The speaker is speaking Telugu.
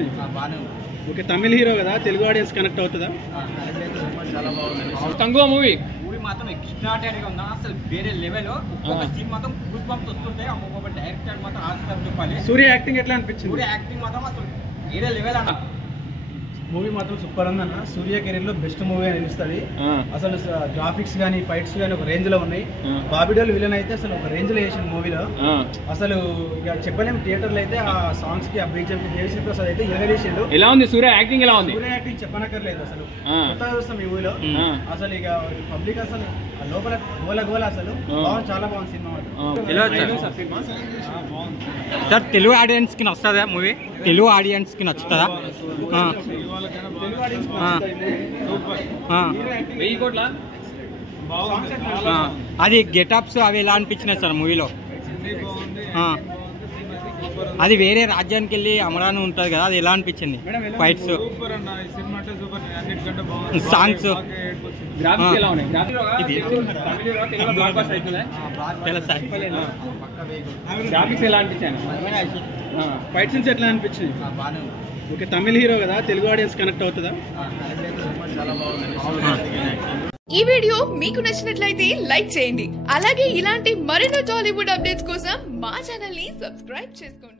అనిపించింది? ఓకే, తమిళ హీరో కదా, తెలుగు ఆడియన్స్ కనెక్ట్ అవుతుందా? చాలా బాగుంది. కంగువా మూవీ మాత్రం ఎక్స్ట్రాడినరీగా ఉందా, అసలు వేరే లెవెల్. ఒక్కొక్క సీన్ మాత్రం గూస్ బంప్స్ వస్తుంటాయి. ఒక్కొక్క డైరెక్టర్ మాత్రం ఆస్కార్ చెప్పాలి. సూర్య యాక్టింగ్ ఎట్లా అనిపించింది? సూర్య యాక్టింగ్ మాత్రం అసలు వేరే లెవెల్ అన్న. మూవీ మాత్రం సూపర్ ఉందన్న. సూర్య కెరీర్ లో బెస్ట్ మూవీ అని నిలుస్తుంది. అసలు గ్రాఫిక్స్ కానీ ఫైట్స్ కానీ ఒక రేంజ్ లో ఉన్నాయి. బాబిడోల్ విలన్ అయితే అసలు ఒక రేంజ్ లో వేసిన మూవీలో అసలు ఇక చెప్పలేము. థియేటర్లో అయితే ఆ సాంగ్స్ కి ఆ బీజం దేవిశ్రీ ప్రసాద్ అయితే ఇరగదీసిండు. ఎలా ఉంది సూర్య యాక్టింగ్? ఎలా ఉంది? సూర్య యాక్టింగ్ చెప్పనక్కర్లేదు. అసలు కొత్తగా చూస్తాం ఈ మూవీలో. అసలు ఇక పబ్లిక్ అసలు లోపల గోల గోల అసలు బాగుంది, చాలా బాగుంది సినిమా. సార్ తెలుగు ఆడియన్స్ కి నచ్చుతుందా మూవీ? తెలుగు ఆడియన్స్ కి నచ్చుతుందా? అది గెటప్స్ అవి ఎలా అనిపించినాయి సార్ మూవీలో? అది వేరే రాజ్యానికి వెళ్ళి అమరాన్ని ఉంటుంది కదా, అది ఎలా అనిపించింది? ఫైట్స్, సాంగ్స్, ఫైట్ సీన్స్ ఎట్లా అనిపించింది? ఓకే, తమిళ హీరో కదా, తెలుగు ఆడియన్స్ కనెక్ట్ అవుతుందా? చాలా బాగుంది. ఈ వీడియో మీకు నచ్చినట్లయితే లైక్ చేయండి. అలాగే ఇలాంటి మరెన్నో టాలీవుడ్ అప్డేట్స్ కోసం మా ఛానల్ ని సబ్స్క్రైబ్ చేసుకోండి.